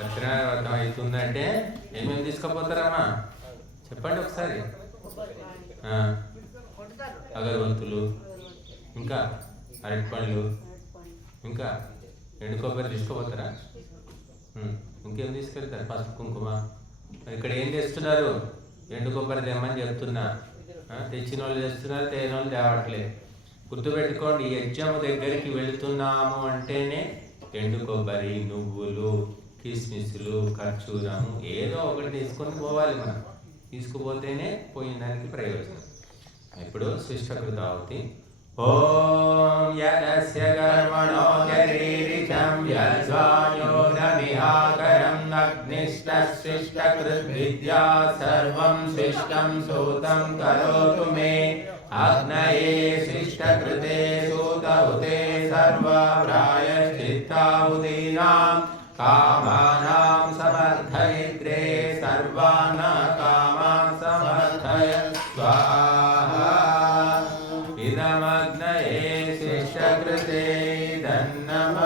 సత్యనారాయణ వ్రతం అవుతుందంటే ఏమేమి తీసుకుపోతారమ్మా చెప్పండి ఒకసారి. అగరవత్తులు, ఇంకా అరటిపండ్లు, ఇంకా ఎండు కొబ్బరి తీసుకుపోతారా? ఇంకేం తీసుకెళ్తారు? పసుపు కుంకుమ. ఇక్కడ ఏం చేస్తున్నారు? ఎండు కొబ్బరి తెమ్మని చెప్తున్నా. తెచ్చిన వాళ్ళు తెస్తున్నారు, తేని వాళ్ళు తేవట్లేదు. గుర్తుపెట్టుకోండి, యజ్ఞము దగ్గరికి వెళుతున్నాము అంటేనే ఎండు కొబ్బరి, నువ్వులు, కిస్మిస్లు, ఖర్జూరము ఏదో ఒకటి తీసుకొని పోవాలి. మనం తీసుకుపోతేనే పోయిన దానికి ప్రయోజనం. ఇప్పుడు శిష్టకృతావతి. ఓం యదస్య కర్మణో శరీరితం యజ్వాయోరమిహాకరం అగ్నిష్టశిష్టకృద్విద్యా సర్వం శిష్టం సూతం కరోతు మే అగ్నయే శిష్టకృతే సూతౌతే సర్వా ప్రాయశ్చిత్తావుదీనాం కామానాం సమర్థయిత్రే సర్వాన్ కామాన్ సమర్థయ స్వాహా. ఇదమగ్నయే శిష్టకృతే ధన్నమ